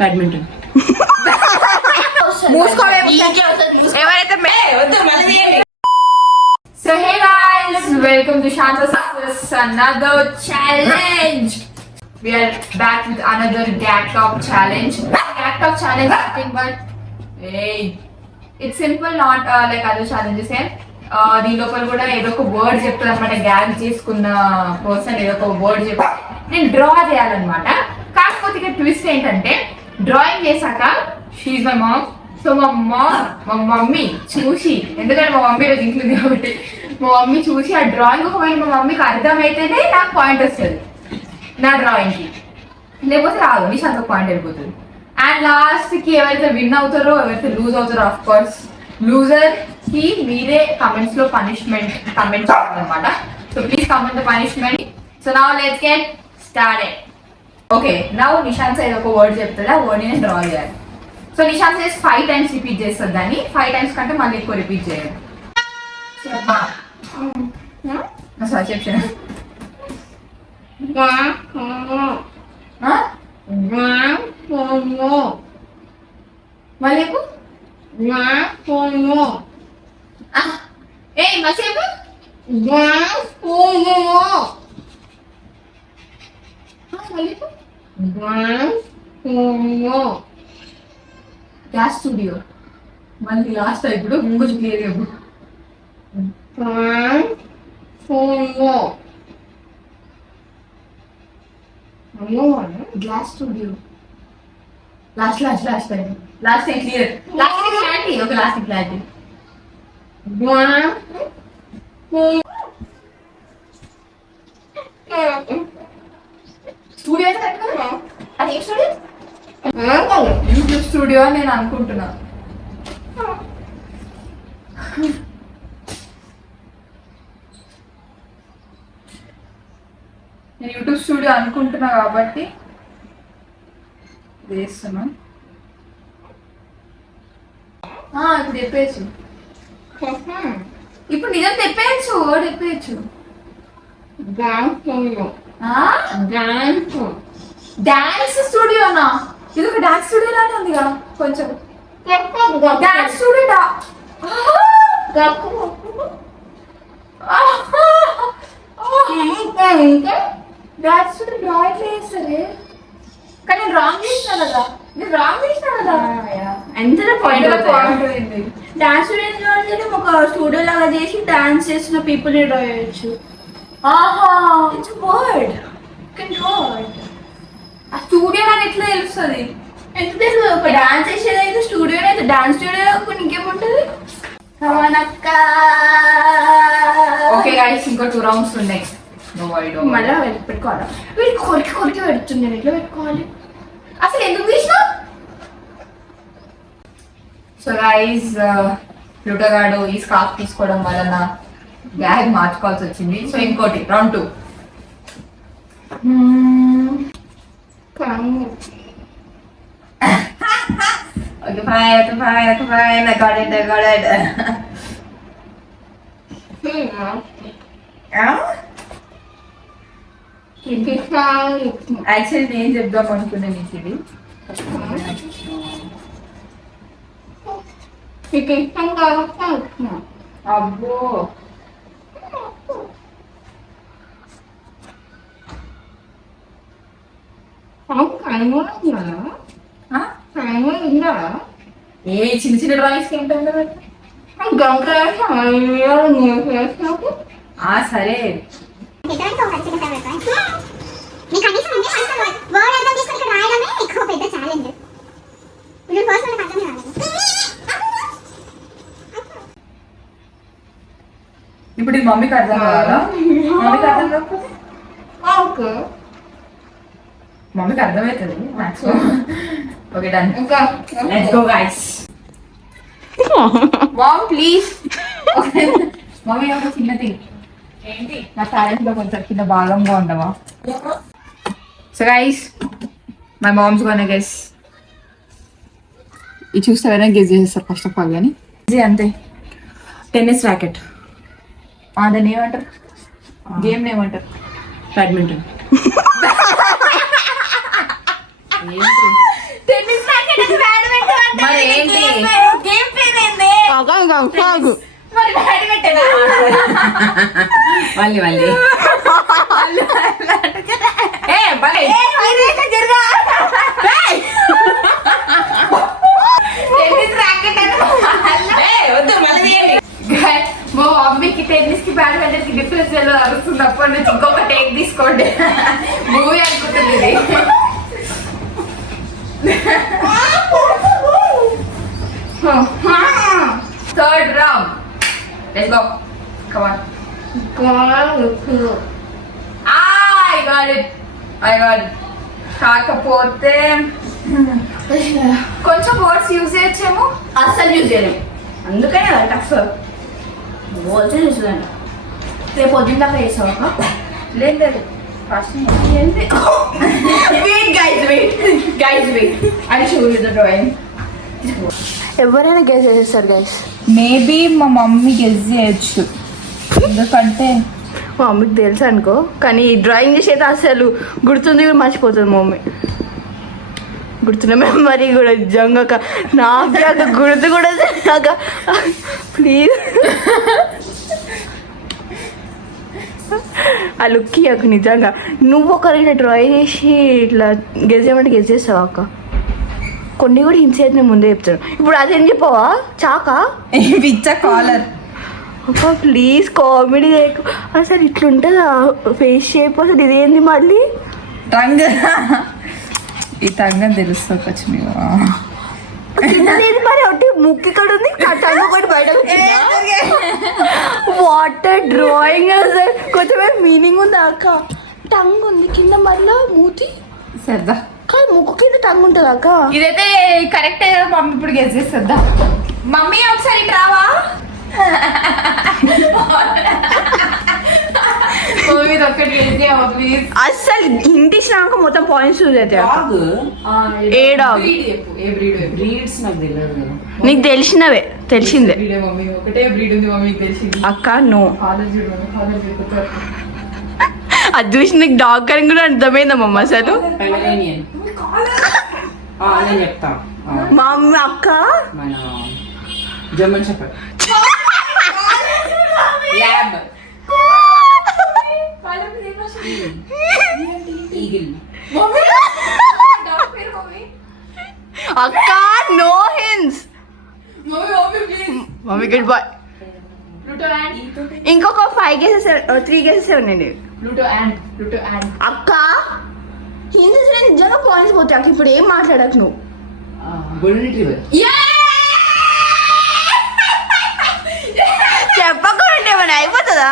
Badminton. So hey guys, welcome to Shanta Success, another challenge. We are back with another gag top challenge. Gag top challenge is nothing but hey, it's simple, not like other challenges. దీని లోపల కూడా ఏదో ఒక word చెప్తుంది అనమాట. Gag చేసుకున్న person ఏదో ఒక వర్డ్ చెప్తే నేను డ్రా చేయాలన్నమాట. కాకపోతే ఇక్కడ ట్విస్ట్ ఏంటంటే డ్రాయింగ్ చేశాక షీఈ్ మై మామ్. సో మా మమ్మీ చూసి, ఎందుకంటే మా మమ్మీ రోజు ఇంట్లో కాబట్టి మా మమ్మీ చూసి ఆ డ్రాయింగ్ ఒకవేళ మా మమ్మీకి అర్థమైతేనే నాకు పాయింట్ వస్తుంది నా డ్రాయింగ్కి, లేకపోతే రాదు, నిషాంత్ పాయింట్ వెళ్ళిపోతుంది. అండ్ లాస్ట్కి ఎవరైతే విన్ అవుతారో ఎవరైతే లూజ్ అవుతారో ఆఫ్ కోర్స్ లూజర్ కి మీరే కమెంట్స్ లో పనిష్మెంట్ కమెంట్ చేయాలన్నమాట. So please comment the punishment. So now let's get started. Okay, now Nishant ఏదో ఒక వర్డ్ చెప్తుంది, ఆ వర్డ్ నేను డ్రా చేయాలి. సో నిషాంత్ 5 times రిపీట్ చేస్తుంది దాన్ని. 5 times కంటే మళ్ళీ ఎక్కువ రిపీట్ చేయాలి. సారీ చెప్పాను. మళ్ళీ ఏ మసేపు గ్యాస్ స్టూడియో. మళ్ళీ లాస్ట్ ఇప్పుడు కొంచెం క్లియర్ చెప్పు. Glass studio. Last time clear. Last clarity. Okay, last clarity. Studio అయితే కరెక్ట్ కదా? అది ఏ స్టూడియో? యూట్యూబ్ స్టూడియో అని నేను అనుకుంటున్నా. నేను యూట్యూబ్ స్టూడియో అనుకుంటున్నా కాబట్టి వేస్తున్నా. ఇప్పుడు చెప్పేయచ్చు. ఇప్పుడు నిజం చెప్పేయచ్చు. చెప్పేయచ్చు. డాన్స్ స్టూడియోనా? ఇది ఒక డాన్స్ స్టూడియో లానే ఉంది కదా కొంచెం. Dance studio. Dance studio drawing చేస్తారే, కానీ నేను రాంగ్ చేసిన కదా. ఎంత పాయింట్ డాన్స్ స్టూడియో ఒక స్టూడియో లాగా చేసి డాన్స్ చేసిన పీపుల్ ని డ్రా చేయొచ్చు. It's word can draw. ఆ స్టూడియో నాకు ఎట్లా తెలుస్తుంది? ఎంత తెలుసు? ఒక డాన్స్ చేసేది అయితే స్టూడియో అయితే డాన్స్ స్టూడియో ఇంకేముంటది? ఓకే గైస్, ఇంకో 2 rounds ఉన్నాయి. మళ్ళీ పెట్టుకోవాలా? వీళ్ళు కొరికి పెడుతుంది. నేను ఎట్లా పెట్టుకోవాలి అసలు? ఎందుకు తీసినా? సో గైస్, ప్లూటోగాడు ఈ స్కార్ఫ్ తీసుకోవడం వలన బ్యాగ్ మార్చుకోవాల్సి వచ్చింది. సో ఇంకోటి round 2. Okay, fine. I got it. Actually నేను చెప్దాం అనుకున్నా నీకు ఇది. అబ్బో, ఏ చిన్న డ్రాయింగ్స్ ఏంటంటే సరే. ఇప్పుడు ఈ మమ్మీకి అర్థం కావాలా? మమ్మీకి అర్థం కాకపోతే మమ్మీకి అర్థమవుతుంది maximum. Okay, done. Let's go guys. Ma'am please. Mummy ఒక చిన్నది ఏంటి, నా టాలెంట్ లో కొంచెం చిన్న భాగంగా ఉండవా? So guys, my mom's gonna guess. ఇది చూస్తే ఎవరైనా గెస్ చేసేస్తారు ఫస్ట్ ఆఫ్ ఆల్. కానీ అంతే. Tennis racket. దాన్ని ఏమంటారు? గేమ్ ఏమంటారు? బ్యాడ్మింటన్. టెన్నిస్ ఆగు. మరి బయట పెట్టేనా? మళ్ళీ ఏ బై జరగా టెన్నిస్ రాకెట్ వద్దు మళ్ళీ మా మమ్మీకి టెన్నిస్ కి బ్యాడ్మింటన్ కి డిఫరెన్స్ ఎలా అరుస్తుంది అప్పటి నుంచి ఇంకొక టేక్ తీసుకోండి మూవీ అనుకుంటుంది ఇది third round let's go come on I got it కాకపోతే కొంచెం వర్డ్స్ యూజ్ చేయొచ్చేమో అస్సలు యూజ్ చేయలేము అందుకనే టఫ్ బోల్స్ చూసులేండి రేపు పొద్దున్న దాకా చేసావా లేదు లేదు first wait I show you the drawing ఎవరైనా గెస్ చేసేస్తారు గైస్ మేబీ మా మమ్మీ గెస్ చేయొచ్చు ఎందుకంటే మా మమ్మీకి తెలుసు అనుకో కానీ ఈ డ్రాయింగ్ చేసేది అసలు గుర్తుంది కూడా మర్చిపోతుంది మా మమ్మీ గుర్తున్న మెమరీ కూడా నిజంగా నాకు గుర్తు కూడా నాకు ప్లీజ్ ఆ లుక్ ఇవ్వకు నిజంగా నువ్వు ఒకరైనా డ్రాయింగ్ చేసి ఇట్లా గెస్ చేయమంటే గెస్ చేస్తావా అక్క కొన్ని కూడా హింస అయితే నేను ముందే చెప్తాను ఇప్పుడు అదేం చెప్పవా చాకా పిచ్చ కాలర్ అక్క ప్లీజ్ కామెడీ చేయకు అసలు ఇట్లుంటుందా ఫేస్ షేప్ అసలు ఇదేంది మళ్ళీ టంగ్ ఈ టంగ్ అని తెలుస్తుంది పచ్చి కిందది మరి ఒకటి ముక్కు ఇక్కడ ఉంది టంగ్ ఒకటి బయట వాటర్ డ్రాయింగ్ అసలు కొంచెం మీనింగ్ ఉంది అక్క టంగ్ ఉంది కింద మళ్ళీ మూతి సరదా కాదు ముక్కు కింద టంగ్ ఉంటుంది అక్క ఇదైతే కరెక్ట్ కదా మమ్మీ ఇప్పుడు గెస్ చేస్తుందా మమ్మీ ఒకసారి ఇటు రావా ఇది ఒక్కటి గెస్ చేయవా ప్లీజ్ అసలు ఇంటి ఇచ్చినాక మొత్తం పాయింట్స్ యూజ్ అవుతాయి ఏ డాగ్ ఏ బ్రీడ్ బ్రీడ్స్ నాకు తెలియదు నీకు తెలిసినవే తెలిసిందే బ్రీడే మమ్మీ ఒకటే బ్రీడ్ ఉంది మమ్మీకి తెలిసింది అక్క నో ఫాదర్ చూడు మమ్మీ ఫాదర్ చూడు అది చూసి నీకు డాగ్ కని కూడా అర్థమైందమ్మా అసలు పెమరేనియన్ నేను చెప్తా మా అమ్మ అక్క మన జర్మన్ షెపర్డ్ ల్యాబ్ ఈగిల్ అక్క no hints mummy good boy ఇంకొక 5 గేసెస్ 3 గేసెస్ ఉన్నాయండి అక్క హిందీస్ నిజంగా పాయింట్స్ పోతాయి అక్క ఇప్పుడు ఏం మాట్లాడకు నువ్వు గోల్డెన్ రిట్రీవర్ చెప్పకుండా ఏమైనా అయిపోతుందా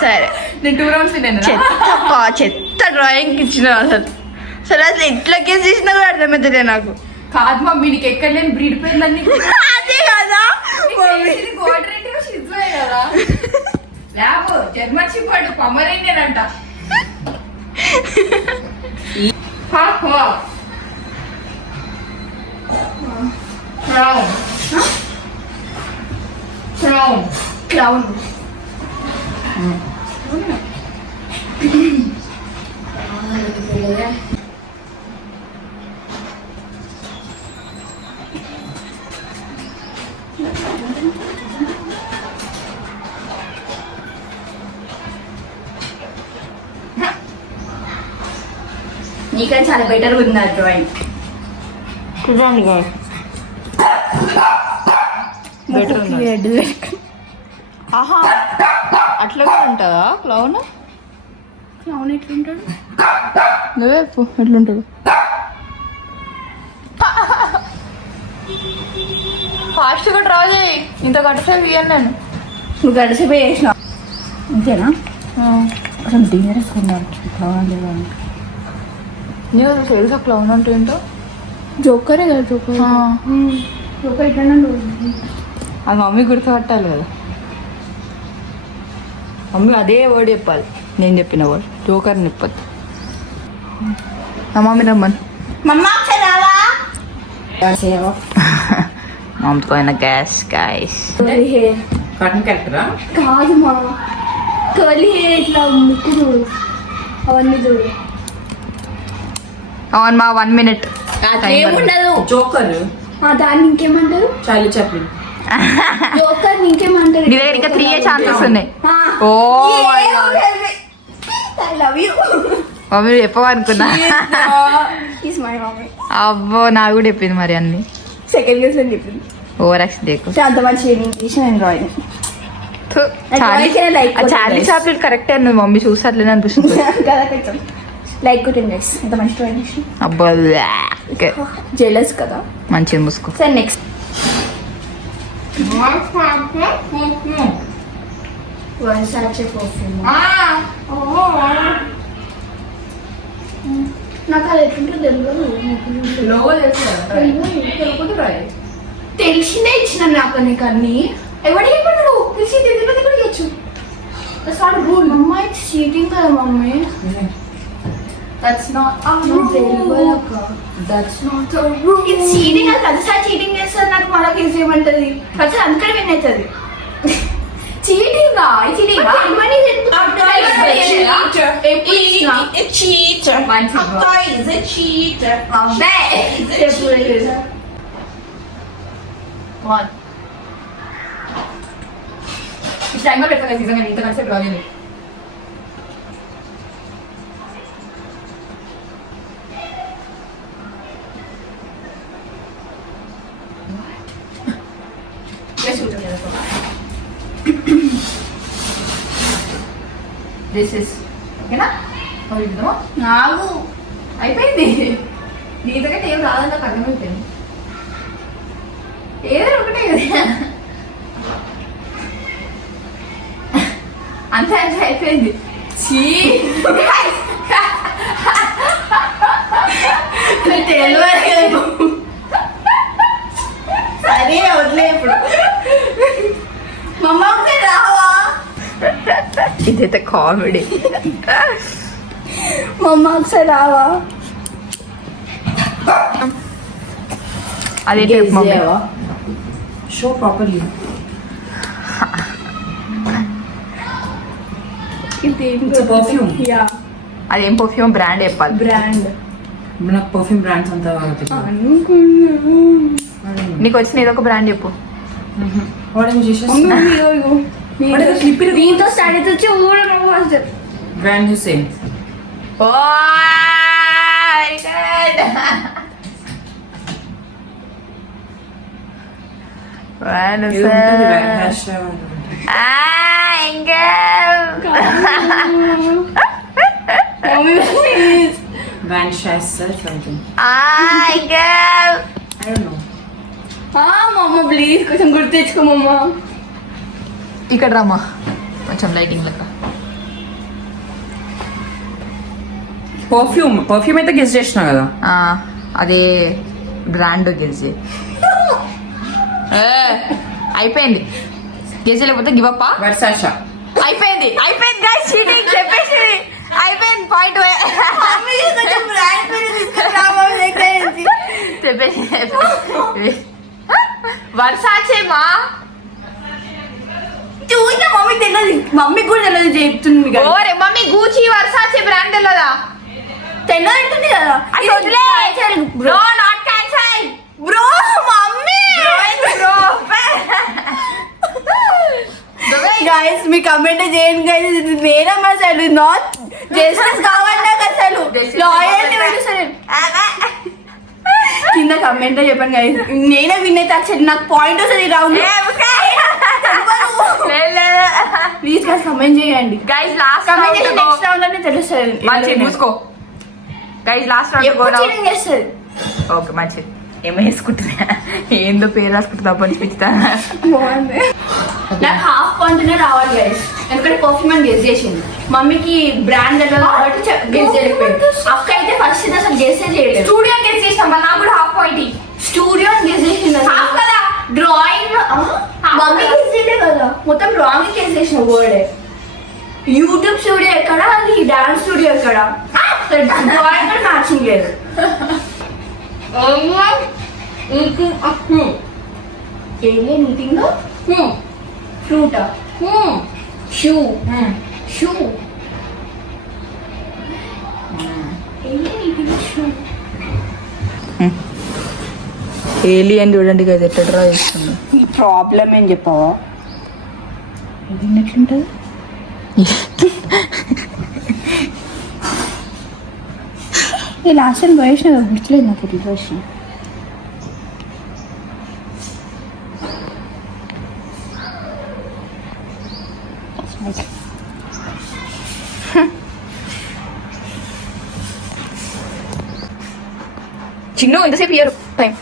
సరే నేను 2 రౌండ్స్ విన్నాను చెత్త డ్రాయింగ్ ఇచ్చిన అసలు అసలు ఎట్లా కేసు చేసినా కూడా అర్థమవుతుంది నాకు కాదు మమ్మీ నీకు ఎక్కడ లేని బ్రీడ్ పేర్లన్నీ అదే కదా కదా ల్యాబ్ జర్మన్ షెపర్డ్ పొమరేనియన్ అంట క్లౌన్ నీకని చాలా బెటర్ ఉంది ఆ డ్రాయింగ్ చూడండి బెటర్ ఉంది ఆహా అట్లా కూడా ఉంటుందా క్లౌన్ క్లౌన్ ఎట్లుంటాడు నువ్వే ఎట్లుంటాడు ఫాస్ట్గా డ్రా చేయి ఇంత గంటసేపు ఇయ్యాను నేను నువ్వు గడిచిపో చేసినావు అంతేనా అసలు డిన్నర్ వేసుకున్నాను క్లౌన్ లేదా నీకు అసలు తెలుసా క్లౌన్ అంటే ఏంటో జోకరే కదా జోకర్ జోకర్ ఎట్లా అది మమ్మీ గుర్తుపట్టాలి కదా మమ్మీ అదే వర్డ్ చెప్పాలి నేను చెప్పిన వర్డ్ జోకర్ చెప్పద్దు నా మమ్మీ రమ్మని మమ్మీతో అయిన గ్యాస్ గాయస్ కార్టూన్ క్యారెక్టరా కాదు మా కర్లీ హెయిర్ ఇట్లా ముక్కు చూడు అవన్నీ చూడు ఆన్ మా 1 minute ఏముండదు జోకర్ దాన్ని ఇంకేమంటారు చార్లీ చాప్లిన్ జోకర్ ఇంకేమంటారు నీ దగ్గర ఇంకా 3 ఛాన్సెస్ ఉన్నాయి oh I love you mummy చెప్పవనుకున్నా ఈస్ మై మమ్మీ అబ్బో నాకు కూడా చెప్పింది మరి అన్ని సెకండ్ క్లాస్ లో చెప్పింది ఓవర్ యాక్షన్ దేకు అంత మంచి షేడింగ్ చేసి నేను డ్రాయింగ్ చార్లీ చాప్లిన్ కరెక్టే అన్నది మమ్మీ చూస్తే అట్లనే అనిపిస్తుంది కదా కొంచెం లైక్ కొట్టింది గైస్ ఎంత మంచి డ్రాయింగ్ చేసి అబ్బా జెలస్ కదా మంచిది ముసుకో సరే నెక్స్ట్ వర్సాచే పర్ఫ్యూమ్ నాకు అది ఎట్లుంటుందో తెలిసిందే ఇచ్చిన నాకు నీకు అన్ని ఎవడు చెప్పాడు తెలిసి తెలియదు కూడా ఇవ్వచ్చు రూల్ మమ్మ ఇట్స్ చీటింగ్ కదా mummy That's not a rule. That's not a rule. It's cheating. అది ప్రతిసారి చీటింగ్ చేస్తారు నాకు మరొక కేసు ఏమంటది ప్రతిసారి అందుకని విన్ అవుతుంది చీటింగ్ చీటింగ్ టైంలో పెట్టాలి నిజంగా ఇంత కన్సెప్ట్ రాలేదు దిస్ ఇస్ ఓకేనా నాకు అయిపోయింది నీతోకైతే ఏం రాదని నాకు అర్థమైపోయింది ఏదో ఒకటే కదా అంతే అంతే అయిపోయింది తెలియదు సరే వదిలే ఇప్పుడు మమ్మ రావా ఇదైతే కామెడీ మమ్మ ఒకసారి రావా అదైతే show properly It's a perfume. Yeah అదేం పర్ఫ్యూమ్ బ్రాండ్ చెప్పాలి బ్రాండ్ నాకు పర్ఫ్యూమ్ బ్రాండ్స్ అంతా నీకు వచ్చిన ఏదో ఒక బ్రాండ్ చెప్పు దీంతో స్టార్ట్ అయితే చూడ బ్రాండ్ హుసేన్ బ్రాండ్ షాసర్ సంథింగ్ I don't know. మమ్మ ప్లీజ్ కొంచెం గుర్తు తెచ్చుకో మమ్మ ఇక్కడ రామా కొంచెం లైటింగ్ లెక్క పర్ఫ్యూమ్ అయితే గెస్ చేసినా కదా అదే బ్రాండ్ గెలిచి అయిపోయింది గెస్ లేకపోతే గివ్ అప్ వర్సాషా అయిపోయింది గైస్ చీటింగ్ చెప్పేసి అయిపోయింది పాయింట్ చెప్పేసి వర్సాచే మా చూసిన మమ్మీ తెలియదు మమ్మీ కూడా తెలియదు చెప్తుంది కదా ఓరే మమ్మీ గూచి వర్సాచే బ్రాండ్ తెలియదా తెలియదు కదా అది వదిలే bro not cancel bro mummy bro guys me comment చేయండి గైస్ ఇది నేరం అసలు నాట్ జస్టిస్ కావాలి నాకు అసలు లాయల్టీ పెట్టేసాను కింద కమెంట్ లో చెప్పండి గైస్ నేనే విన్ అయితే యాక్చువల్లీ నాకు పాయింట్ వస్తుంది రౌండ్ ప్లీజ్ గైస్ కమెంట్ చేయండి గైస్ లాస్ట్ కమెంట్ చేసి నెక్స్ట్ రౌండ్ లోనే తెలుస్తుంది మంచి మూసుకో గైస్ లాస్ట్ రౌండ్ ఎప్పుడు చీటింగ్ చేస్తుంది ఓకే మంచిది ఏమో వేసుకుంటున్నా ఏందో పేరు రాసుకుంటుందా పంచిపిస్తా బాగుంది నాకు హాఫ్ పాయింట్నే రావాలి గైస్ ఎందుకంటే పర్ఫ్యూమ్ అని గెస్ చేసింది మమ్మీకి బ్రాండ్ తెలియదు కాబట్టి గెస్ చేయలేకపోయింది అక్క అయితే ఫస్ట్ అసలు గెస్ చేయలేదు స్టూడియో గెస్ చేసాం నాకు కూడా హాఫ్ పాయింట్ స్టూడియో గెస్ చేసింది హాఫ్ కదా డ్రాయింగ్ మమ్మీ గెస్ చేయలేదు కదా మొత్తం డ్రాయింగ్ గెస్ చేసిన వర్డ్ యూట్యూబ్ స్టూడియో ఎక్కడ అది డాన్స్ స్టూడియో ఎక్కడ డ్రాయింగ్ కూడా మ్యాచింగ్ లేదు alien eating fruit shoe shoe alien eating shoe alien చూడండి కదా ఎట్లా డ్రా చేస్తుంది. ఈ ప్రాబ్లం ఏం చెప్పావా? ఎట్లుంటుంది? నేను లాస్ట్ టైం పోయేసిన కదా, గుర్తులేదు నాకు ఎట్లా పోయేసిన. చిన్న ఇంతసేపు ఇయ్యరు టైం.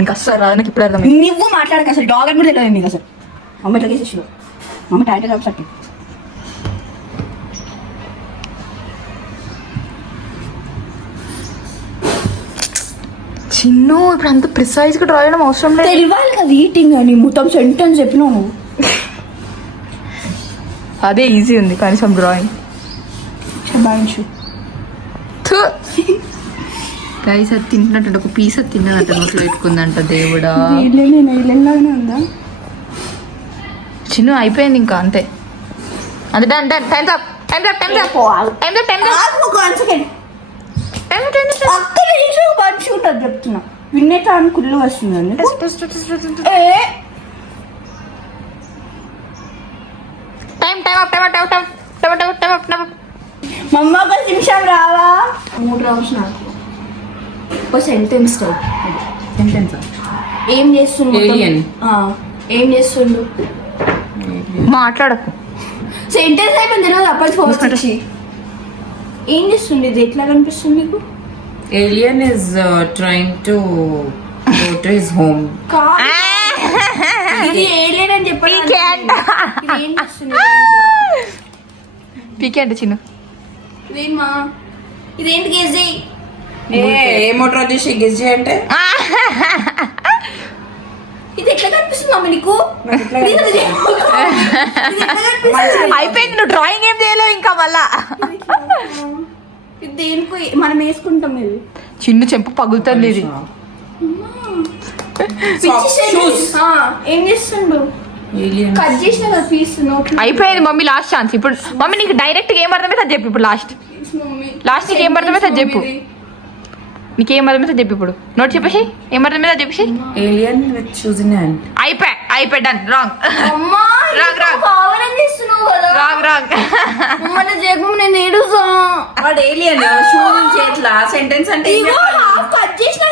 మీకు అస్సలు రాదు, నాకు ఇప్పుడు అర్థం. నువ్వు మాట్లాడక అసలు డాగ్ అని కూడా తెలియదు నీకు అసలు. మమ్మీ ఎట్లా చేసేసి మమ్మీ టైటిల్ కాబట్టి చిన్న ఇప్పుడు అంత ప్రిసైజ్ గా డ్రా చేయడం అవసరం లేదు. తెలియాలి కదా ఈటింగ్ అని మొత్తం సెంటెన్స్ చెప్పినావు నువ్వు. అదే ఈజీ ఉంది కనీసం డ్రాయింగ్. శబాయించు. గైస్ అది తింటున్నట్టు ఒక పీస్ అది తిన్నదంట, నోట్లో పెట్టుకుందంట. దేవుడా, ఇల్లాగానే ఉందా? చిన్న అయిపోయింది ఇంకా అంతే. అంతే done done. Time up time up time up time up time అక్కడ మంచి ఉంటుంది చెప్తున్నా. వినేట అని కుళ్ళు వస్తుందండి. Time time up time up time up time up time up time up. మమ్మ ఒక నిమిషం రావా? 3 రౌండ్స్ నాకు. ఒక సెంటెన్స్ సెంటెన్స్ ఏం చేస్తుండు? ఏలియన్. ఏం చేస్తుండు? మాట్లాడకు. సెంటెన్స్ అయిపోయింది తెలియదు అప్పటి ఫోన్ వచ్చి. ఏం చేస్తుండే? ఇది ఎట్లా కనిపిస్తుంది నీకు? Alien is trying to go to his home. ఇది ఏలియన్ అని చెప్పండి. ఇది ఏం చేస్తుంది? పీకే అంటే చిన్న ఇదేమా? ఇదేంటి గేజీ? ఏ మోటార్ వచ్చేసి గెస్ చేయంటే ఇది ఎట్లా కనిపిస్తుంది మమ్మీ నీకు? అయిపోయింది, నువ్వు డ్రాయింగ్ ఏం చేయలేవు ఇంకా మళ్ళా. ఇది దేనికి మనం వేసుకుంటాం? ఇది చిన్న చెంప పగులుతుంది. ఇది ఏం చేస్తుండు? కట్ చేసిన కదా పీస్. నోట్ అయిపోయింది మమ్మీ, లాస్ట్ ఛాన్స్. ఇప్పుడు మమ్మీ నీకు డైరెక్ట్ ఏం అర్థమైతే అది చెప్పు. ఇప్పుడు లాస్ట్ నీకు ఏం అర్థమైతే అది చెప్పు. నీకేం అర్థమైతే చెప్పు. ఇప్పుడు నోట్ చెప్పేసి ఏం అర్థమైతే అది చెప్పేసి. Alien with shoes in hand. అయిపోయి డన్. Wrong wrong. నేను ఏడుసా. వాడు ఏలియన్ షూస్ చేట్లా సెంటెన్స్ అంటే కట్ చేసిన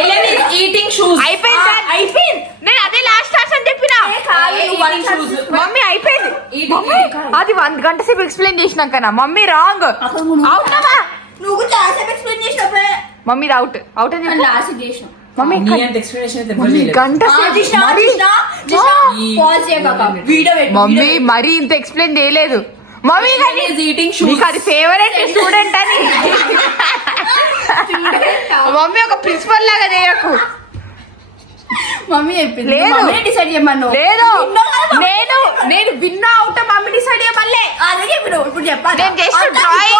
ఏలియన్ ఇస్ ఈటింగ్ షూస్. అయిపోయింది. నేను అదే లాస్ట్ ఛాన్స్ అని చెప్పిన మమ్మీ. అయిపోయింది మమ్మీ, అది 1 గంట సేపు ఎక్స్ప్లెయిన్ చేసినాకనా. Mummy wrong. నువ్వు చాలా ఎక్స్ప్లెయిన్ చేసినప్పుడే మమ్మీ అవుట్ అవుట్ అని చెప్పి లాస్ట్ చేసిన. మమ్మీ నీ అంత ఎక్స్ప్లెనేషన్ అయితే మమ్మీ ఇవ్వలేదు. గంట మమ్మీ మరీ ఇంత ఎక్స్ప్లెయిన్ చేయలేదు మమ్మీ. Eating shoes. నీకు అది ఫేవరెట్ స్టూడెంట్ అని మమ్మీ ఒక ప్రిన్సిపల్ లాగా చేయకు. మమ్మీ చెప్పింది. లేదు. మమ్మీ డిసైడ్ చేయమన్నావు. లేదు, నేను విన్నా అవుట్. Mummy decide చేయమల్లే. అదే ఇప్పుడు చెప్పాలి. నేను just drawing.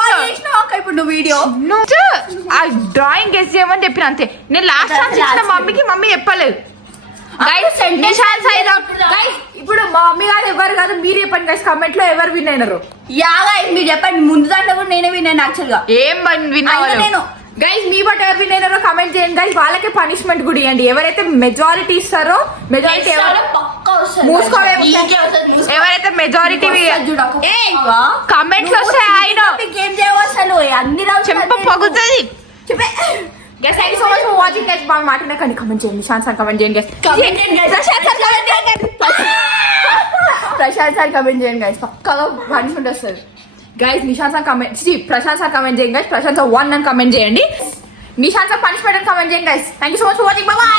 ఇప్పుడు నువ్వు వీడియో ఆ డ్రాయింగ్ గెస్ చేయమని చెప్పిన అంతే. నేను లాస్ట్ ఛాన్స్ ఇచ్చిన మమ్మీకి, మమ్మీ చెప్పలేదు. ఇప్పుడు మా మమ్మీ కాదు ఎవరు కాదు మీరు చెప్పండి గైస్ కమెంట్ లో ఎవరు విన్ అయినారు. యాగా మీరు చెప్పండి. ముందు దాంట్లో కూడా నేనే విన్నాను యాక్చువల్ గా. ఏం విన్ నేను గైస్ మీ బట్ ఎవరు విన్ అయినారో కమెంట్ చేయండి గైస్. వాళ్ళకే పనిష్మెంట్ కూడా ఇవ్వండి. ఎవరైతే మెజారిటీ ఇస్తారో, మెజారిటీ ఎవరైతే మెజారిటీ కమెంట్స్ వస్తాయి ఆయన గేమ్ చేయవసలు అన్ని చెంప పగుతుంది. చెప్పే Guys, thank you so much for watching guys. బాగా మాట్లాడకండి, కమెంట్ చేయండి. నిశాంత్ సార్ కమెంట్ చేయండి guys. ప్రశాంత్ సార్ కమెంట్ చేయండి గైస్. పక్కాగా పనిష్మెంట్ వస్తుంది guys. Nishant sir comment Prashant sir comment చేయండి గైస్. ప్రశాంత్ సార్ 1 అని కమెంట్ చేయండి. నిశాంత్ సార్ పనిష్మెంట్ అని కమెంట్ చేయండి guys. Thank you so much for watching. Bye by.